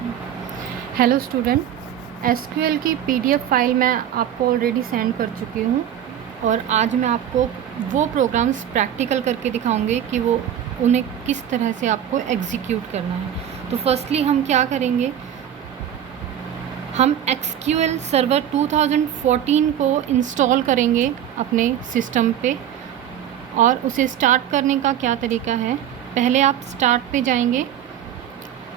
Hello student, SQL की PDF file मैं आपको ऑलरेडी सेंड कर चुकी हूँ और आज मैं आपको वो प्रोग्राम्स प्रैक्टिकल करके दिखाऊंगी कि वो उन्हें किस तरह से आपको एग्जीक्यूट करना है। तो फर्स्टली हम क्या करेंगे, हम एसक्यूएल सर्वर 2014 को इंस्टॉल करेंगे अपने सिस्टम पे। और उसे स्टार्ट करने का क्या तरीका है, पहले आप स्टार्ट पे जाएंगे,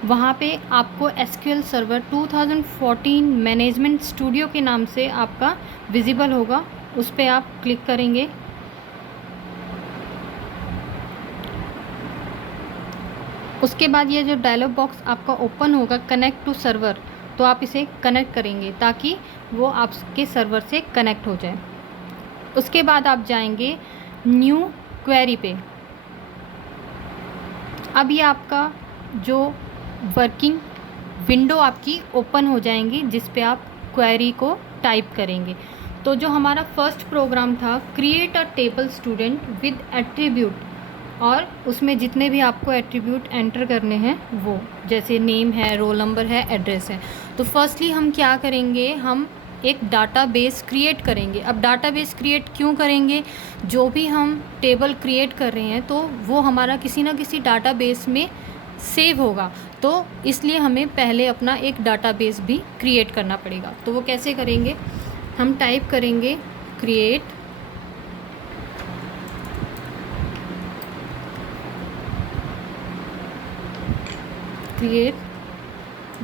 वहाँ पे आपको एसक्यूएल सर्वर 2014 मैनेजमेंट स्टूडियो के नाम से आपका विजिबल होगा, उस पर आप क्लिक करेंगे। उसके बाद ये जो डायलॉग बॉक्स आपका ओपन होगा कनेक्ट टू सर्वर, तो आप इसे कनेक्ट करेंगे ताकि वो आपके सर्वर से कनेक्ट हो जाए। उसके बाद आप जाएंगे न्यू क्वेरी पे। अब ये आपका जो वर्किंग विंडो आपकी ओपन हो जाएंगी जिस पे आप क्वेरी को टाइप करेंगे। तो जो हमारा फर्स्ट प्रोग्राम था, create a table student with attribute, और उसमें जितने भी आपको एट्रीब्यूट एंटर करने हैं वो जैसे नेम है, रोल नंबर है, एड्रेस है। तो फर्स्टली हम क्या करेंगे, हम एक डाटाबेस क्रिएट करेंगे। अब डाटाबेस क्रिएट क्यों करेंगे, जो भी हम टेबल क्रिएट कर रहे हैं तो वो हमारा किसी ना किसी डाटाबेस में सेव होगा, तो इसलिए हमें पहले अपना एक डाटाबेस भी क्रिएट करना पड़ेगा। तो वो कैसे करेंगे, हम टाइप करेंगे क्रिएट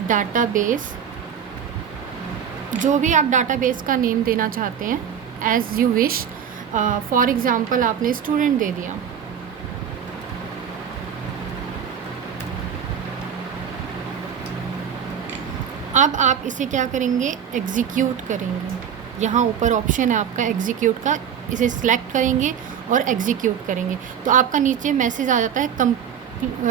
डाटाबेस, जो भी आप डाटाबेस का नेम देना चाहते हैं as you wish. For example आपने स्टूडेंट दे दिया। अब आप इसे क्या करेंगे, एग्जीक्यूट करेंगे। यहाँ ऊपर ऑप्शन है आपका एग्जीक्यूट का, इसे सिलेक्ट करेंगे और एग्जीक्यूट करेंगे तो आपका नीचे मैसेज आ जाता है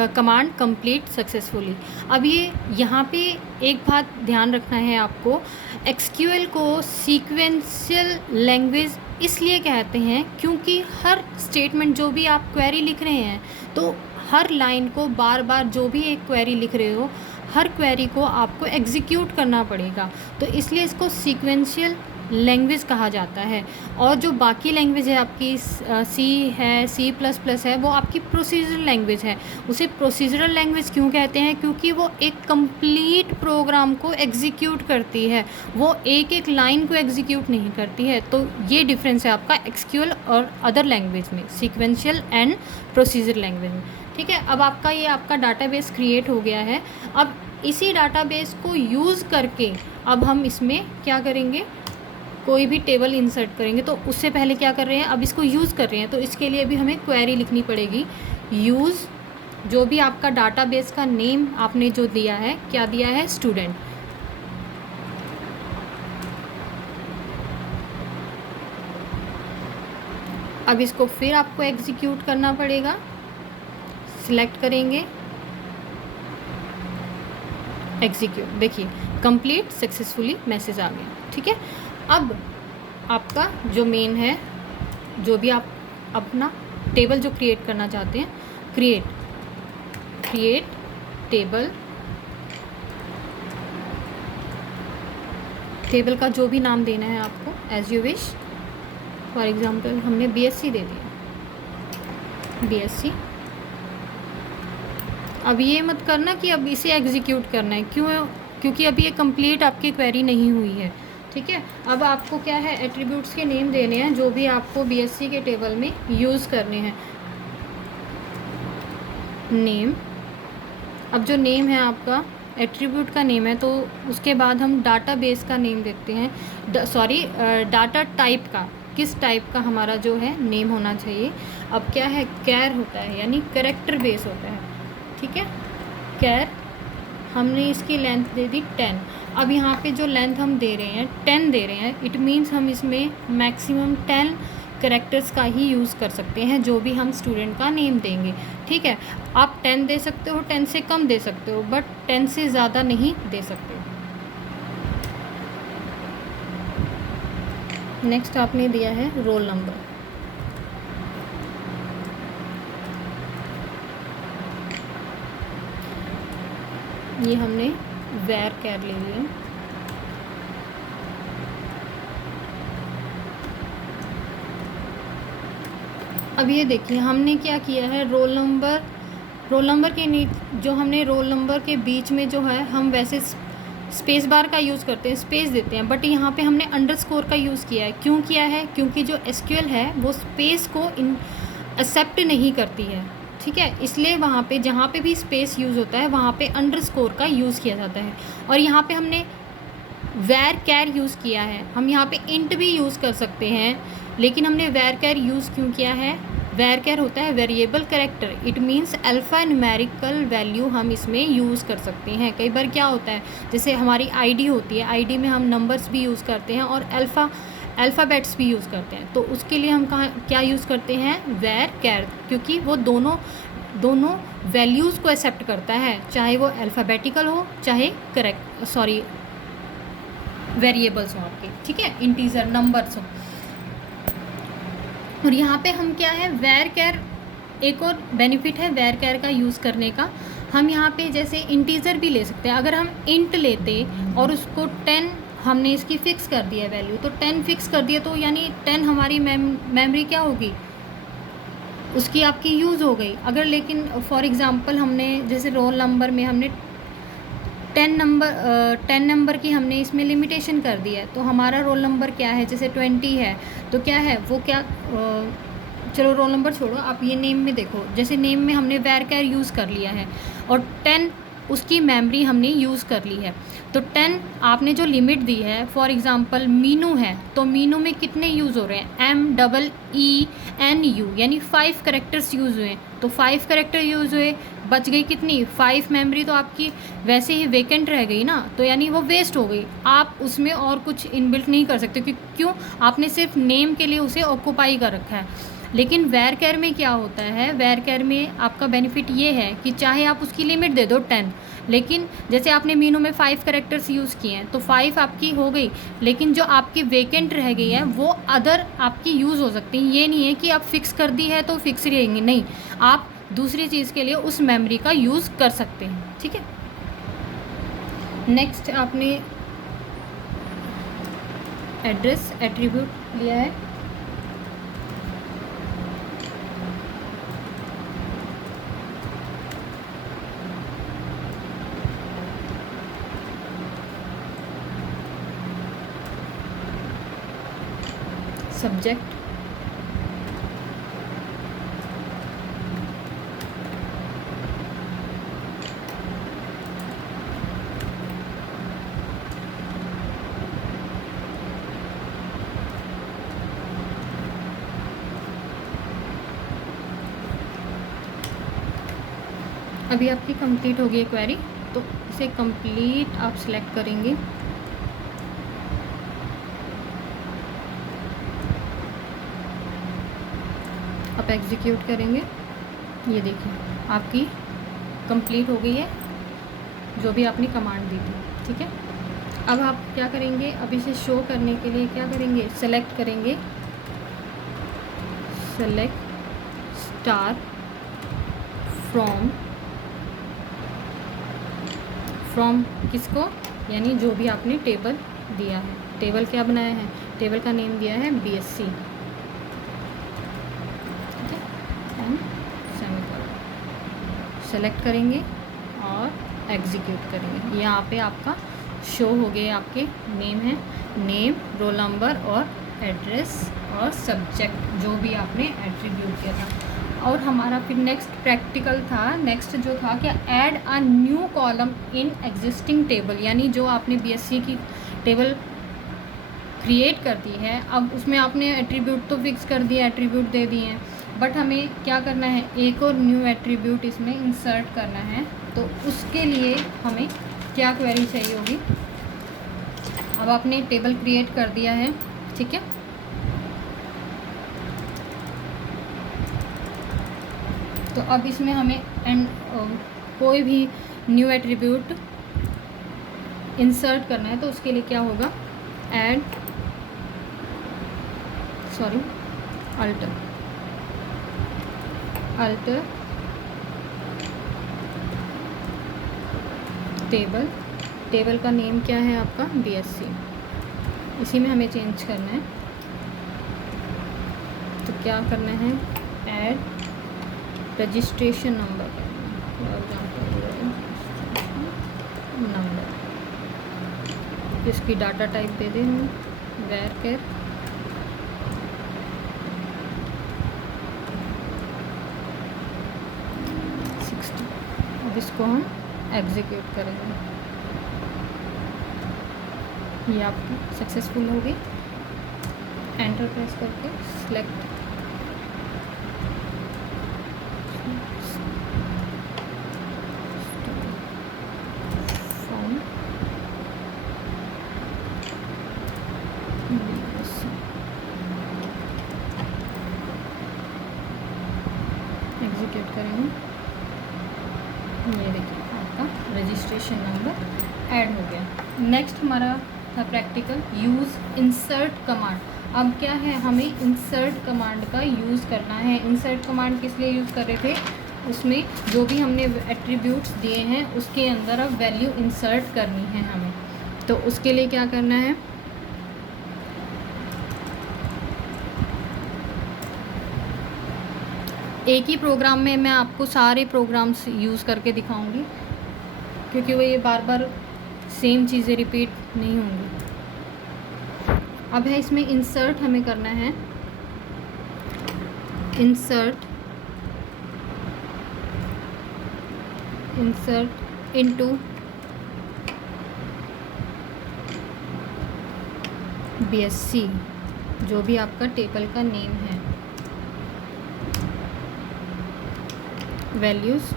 कमांड कंप्लीट सक्सेसफुली। अब ये यहाँ पे एक बात ध्यान रखना है आपको, एसक्यूएल को सीक्वेंशियल लैंग्वेज इसलिए कहते हैं क्योंकि हर स्टेटमेंट जो भी आप क्वेरी लिख रहे हैं तो हर लाइन को बार बार जो भी एक क्वेरी लिख रहे हो हर क्वेरी को आपको एग्जीक्यूट करना पड़ेगा, तो इसलिए इसको सीक्वेंशियल लैंग्वेज कहा जाता है। और जो बाकी लैंग्वेज है आपकी सी है, C++ है, वो आपकी प्रोसीजरल लैंग्वेज है। उसे प्रोसीजरल लैंग्वेज क्यों कहते हैं, क्योंकि वो एक कंप्लीट प्रोग्राम को एग्जीक्यूट करती है, वो एक एक लाइन को एग्जीक्यूट नहीं करती है। तो ये डिफरेंस है आपका एसक्यूएल और अदर लैंग्वेज में, सीक्वेंशियल एंड प्रोसीजरल लैंग्वेज में। ठीक है, अब आपका ये आपका डाटाबेस क्रिएट हो गया है। अब इसी डाटाबेस को यूज़ करके अब हम इसमें क्या करेंगे, कोई भी टेबल इंसर्ट करेंगे। तो उससे पहले क्या कर रहे हैं, अब इसको यूज़ कर रहे हैं तो इसके लिए भी हमें क्वेरी लिखनी पड़ेगी। यूज़ जो भी आपका डाटाबेस का नेम आपने जो दिया है, क्या दिया है, स्टूडेंट। अब इसको फिर आपको एग्जीक्यूट करना पड़ेगा, सिलेक्ट करेंगे, एग्जीक्यूट। देखिए कंप्लीट सक्सेसफुली मैसेज आ गया। ठीक है, अब आपका जो मेन है, जो भी आप अपना टेबल जो क्रिएट करना चाहते हैं, क्रिएट टेबल का जो भी नाम देना है आपको as you wish. For example हमने BSc दे दिया, BSc। अब ये मत करना कि अब इसे एग्जीक्यूट करना है, क्योंकि अभी ये कंप्लीट आपकी क्वेरी नहीं हुई है। ठीक है, अब आपको क्या है, एट्रीब्यूट्स के नेम देने हैं जो भी आपको BSc के टेबल में यूज़ करने हैं। नेम, अब जो नेम है आपका एट्रीब्यूट का नेम है, तो उसके बाद हम डाटाबेस का नेम देते हैं, डाटा टाइप का, किस टाइप का हमारा जो है नेम होना चाहिए। अब क्या है, कैर होता है यानी करेक्टर बेस होता है। ठीक है, कैर, हमने इसकी लेंथ दे दी 10। अब यहाँ पे जो लेंथ हम दे रहे हैं 10 दे रहे हैं, इट मीन्स हम इसमें मैक्सिमम 10 करेक्टर्स का ही यूज़ कर सकते हैं जो भी हम स्टूडेंट का नेम देंगे। ठीक है, आप 10 दे सकते हो, 10 से कम दे सकते हो, बट 10 से ज़्यादा नहीं दे सकते। नेक्स्ट आपने दिया है रोल नंबर। ये हमने वेर कैर ले लें। अब ये देखिए हमने क्या किया है, रोल नंबर के जो हमने रोल नंबर के बीच में जो है हम वैसे स्पेस बार का यूज़ करते हैं, स्पेस देते हैं, बट यहाँ पे हमने अंडरस्कोर का यूज़ किया है। क्यों किया है? क्योंकि जो एसक्यूएल है वो स्पेस को एक्सेप्ट नहीं करती है, ठीक है। इसलिए वहाँ पे जहाँ पे भी स्पेस यूज़ होता है वहाँ पे अंडरस्कोर का यूज़ किया जाता है। और यहाँ पे हमने वेर कैर यूज़ किया है। हम यहाँ पे इंट भी यूज़ कर सकते हैं, लेकिन हमने वेर कैर यूज़ क्यों किया है? वेर कैर होता है variable character, it means alpha numerical value हम इसमें यूज़ कर सकते हैं। कई बार क्या होता है, जैसे हमारी आईडी होती है, आईडी में हम नंबर्स भी यूज़ करते हैं और अल्फ़ाबेट्स भी यूज़ करते हैं। तो उसके लिए हम क्या यूज़ करते हैं? वेर कैर, क्योंकि वो दोनों वैल्यूज़ को एक्सेप्ट करता है, चाहे वो अल्फ़ाबेटिकल हो चाहे वेरिएबल्स हो आपके, ठीक है, इंटीजर नंबर्स हो। और यहाँ पे हम क्या है, वेर कैर, एक और बेनिफिट है वेर कैर का यूज़ करने का। हम यहाँ पे जैसे इंटीजर भी ले सकते हैं। अगर हम इंट लेते और उसको 10 हमने इसकी फ़िक्स कर दिया वैल्यू, तो 10 फिक्स कर दिया, तो यानी 10 हमारी मेमोरी क्या होगी, उसकी आपकी यूज़ हो गई। अगर लेकिन फॉर एग्ज़ाम्पल हमने जैसे रोल नंबर में हमने 10 नंबर की हमने इसमें लिमिटेशन कर दी है, तो हमारा रोल नंबर क्या है, जैसे 20 है, तो क्या है वो क्या चलो रोल नंबर छोड़ो, आप ये नेम में देखो, जैसे नेम में हमने वेर कैर यूज़ कर लिया है और 10 उसकी मेमोरी हमने यूज़ कर ली है। तो 10 आपने जो लिमिट दी है, फॉर एग्ज़ाम्पल मीनू है, तो मीनू में कितने यूज़ हो रहे हैं, MEENU, यानी 5 करेक्टर्स यूज़ हुए। तो 5 करेक्टर यूज़ हुए, बच गई कितनी, 5 मेमोरी तो आपकी वैसे ही वेकेंट रह गई ना, तो यानी वो वेस्ट हो गई। आप उसमें और कुछ इनबिल्ट नहीं कर सकते, क्यों, आपने सिर्फ नेम के लिए उसे ऑक्यूपाई कर रखा है। लेकिन वेर कैर में क्या होता है, वेर कैर में आपका बेनिफिट ये है कि चाहे आप उसकी लिमिट दे दो 10, लेकिन जैसे आपने मीनू में 5 करेक्टर्स यूज़ किए हैं, तो 5 आपकी हो गई, लेकिन जो आपकी वेकेंट रह गई है वो अदर आपकी यूज़ हो सकती है। ये नहीं है कि आप फिक्स कर दी है तो फिक्स रहेंगे, नहीं, आप दूसरी चीज़ के लिए उस मेमोरी का यूज़ कर सकते हैं, ठीक है। नेक्स्ट आपने एड्रेस एट्रीब्यूट लिया है, सब्जेक्ट, अभी आपकी कंप्लीट होगी क्वेरी, तो इसे कंप्लीट आप सिलेक्ट करेंगे। आप एग्जीक्यूट करेंगे, ये देखिए आपकी कंप्लीट हो गई है जो भी आपने कमांड दी थी, ठीक है। अब आप क्या करेंगे, अब इसे शो करने के लिए क्या करेंगे, सेलेक्ट करेंगे, सेलेक्ट स्टार फ्रॉम किसको, यानी जो भी आपने टेबल दिया है, टेबल क्या बनाया है, टेबल का नेम दिया है BSC, ठीक है, एंड सेमीकोलन, सेलेक्ट करेंगे और एग्जीक्यूट करेंगे। यहाँ पे आपका शो हो गए, आपके नेम है, नेम, रोल नंबर और एड्रेस और सब्जेक्ट, जो भी आपने एट्रीब्यूट किया था। और हमारा फिर नेक्स्ट प्रैक्टिकल था, नेक्स्ट जो था क्या, add a new column in existing table, यानी जो आपने BSC की टेबल क्रिएट कर दी है, अब उसमें आपने एट्रीब्यूट तो फिक्स कर दिया, एट्रीब्यूट दे दिए हैं, बट हमें क्या करना है, एक और न्यू एट्रीब्यूट इसमें इंसर्ट करना है। तो उसके लिए हमें क्या क्वेरी चाहिए होगी, अब आपने टेबल क्रिएट कर दिया है, ठीक है, तो अब इसमें हमें कोई भी न्यू एट्रीब्यूट इंसर्ट करना है, तो उसके लिए क्या होगा, अल्टर टेबल टेबल का नेम क्या है आपका, BSc, इसी में हमें चेंज करना है। तो क्या करना है, ऐड रजिस्ट्रेशन नंबर करना है, फॉर एग्जाम्पल नंबर, इसकी डाटा टाइप दे दें हम varchar अब इसको हम एग्जीक्यूट करेंगे। ये आपकी सक्सेसफुल हो गई। एंटर प्रेस करके सिलेक्ट फॉर्म एग्जीक्यूट करेंगे। ये देखिए आपका रजिस्ट्रेशन नंबर ऐड हो गया। नेक्स्ट हमारा था प्रैक्टिकल, यूज़ इंसर्ट कमांड। अब क्या है, हमें इंसर्ट कमांड का यूज़ करना है। इंसर्ट कमांड किस लिए यूज़ कर रहे थे, उसमें जो भी हमने एट्रीब्यूट्स दिए हैं उसके अंदर अब वैल्यू इंसर्ट करनी है हमें। तो उसके लिए क्या करना है, एक ही प्रोग्राम में मैं आपको सारे प्रोग्राम्स यूज़ करके दिखाऊंगी, क्योंकि वो ये बार बार सेम चीज़ें रिपीट नहीं होंगी। अब है इसमें इंसर्ट हमें करना है, इंसर्ट इनटू BSc, जो भी आपका टेबल का नेम है, वैल्यूज़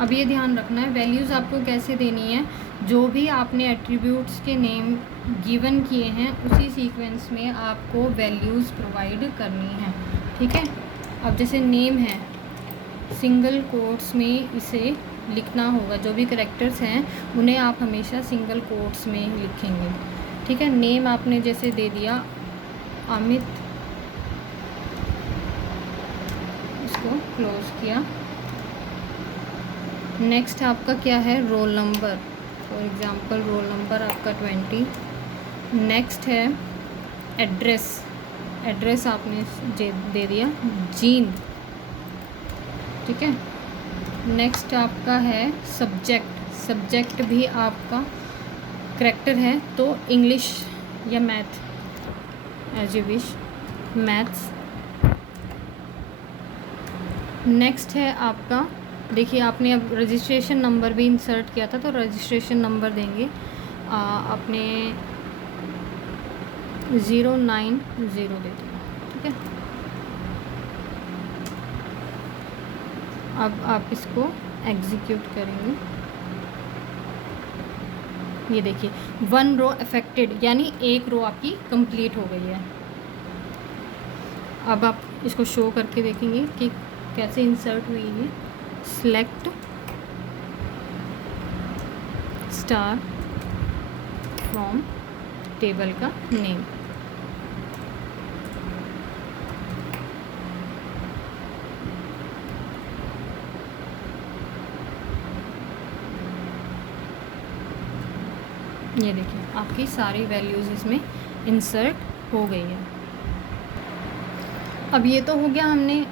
अब ये ध्यान रखना है वैल्यूज़ आपको कैसे देनी है, जो भी आपने एट्रीब्यूट्स के नेम गिवन किए हैं उसी सीक्वेंस में आपको वैल्यूज़ प्रोवाइड करनी है, ठीक है। अब जैसे नेम है, सिंगल कोट्स में इसे लिखना होगा, जो भी करैक्टर्स हैं उन्हें आप हमेशा सिंगल कोट्स में ही लिखेंगे, ठीक है। नेम आपने जैसे दे दिया अमित, इसको क्लोज किया। नेक्स्ट आपका क्या है, roll number, for example roll number आपका 20। नेक्स्ट है एड्रेस, एड्रेस आपने दे दिया जीन, ठीक है। नेक्स्ट आपका है सब्जेक्ट, सब्जेक्ट भी आपका करैक्टर है तो इंग्लिश या math, as you wish, maths. Next है आपका, देखिए आपने अब रजिस्ट्रेशन नंबर भी इंसर्ट किया था तो रजिस्ट्रेशन नंबर देंगे आपने 090 दे दिया, ठीक है। अब आप इसको एग्जीक्यूट करेंगे। ये देखिए 1 रो अफेक्टेड, यानी एक रो आपकी कंप्लीट हो गई है। अब आप इसको शो करके देखेंगे कि कैसे इंसर्ट हुई है। सेलेक्ट स्टार फ्रॉम टेबल का नेम, ये देखिए आपकी सारी वैल्यूज़ इसमें इंसर्ट हो गई है। अब ये तो हो गया हमने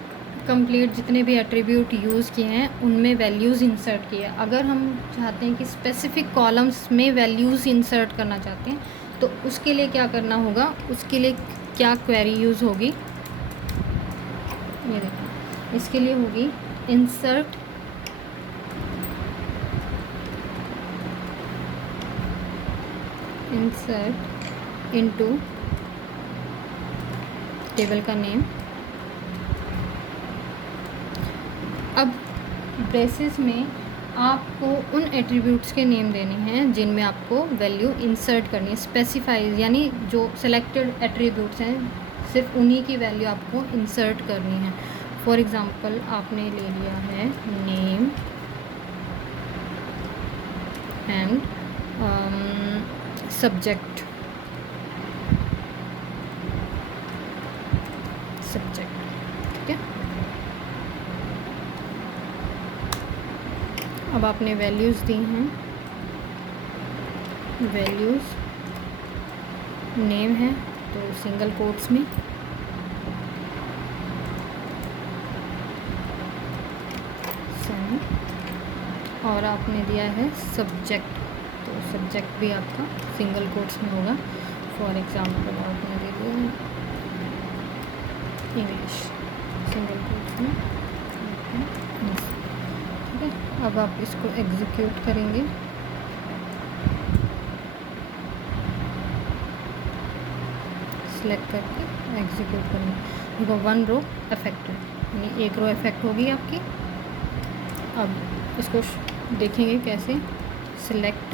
कंप्लीट जितने भी एट्रीब्यूट यूज़ किए हैं उनमें वैल्यूज़ इंसर्ट किए। अगर हम चाहते हैं कि स्पेसिफिक कॉलम्स में वैल्यूज़ इंसर्ट करना चाहते हैं तो उसके लिए क्या करना होगा, उसके लिए क्या क्वेरी यूज़ होगी, ये देखिए इसके लिए होगी इंसर्ट इनटू टेबल का नेम। अब ब्रेसेस में आपको उन एट्रीब्यूट्स के नेम देने हैं जिनमें आपको वैल्यू इंसर्ट करनी है, स्पेसिफाई, यानी जो सेलेक्टेड एट्रीब्यूट्स हैं सिर्फ उन्हीं की वैल्यू आपको इंसर्ट करनी है। फॉर एग्ज़ाम्पल आपने ले लिया है नेम एंड सब्जेक्ट, ठीक है। अब आपने वैल्यूज़ दी हैं, वैल्यूज़ नेम है तो सिंगल कोट्स में, सही, और आपने दिया है सब्जेक्ट, तो सब्जेक्ट भी आपका सिंगल कोट्स में होगा। फॉर एग्ज़ाम्पल आपने दे दिया इंग्लिश, सिंगल कोट्स में, ठीक है। अब आप इसको एग्जीक्यूट करेंगे, सेलेक्ट करके एग्जीक्यूट करेंगे। देखो 1 रो अफेक्टेड, यानी 1 रो अफेक्ट होगी आपकी। अब इसको देखेंगे कैसे, सिलेक्ट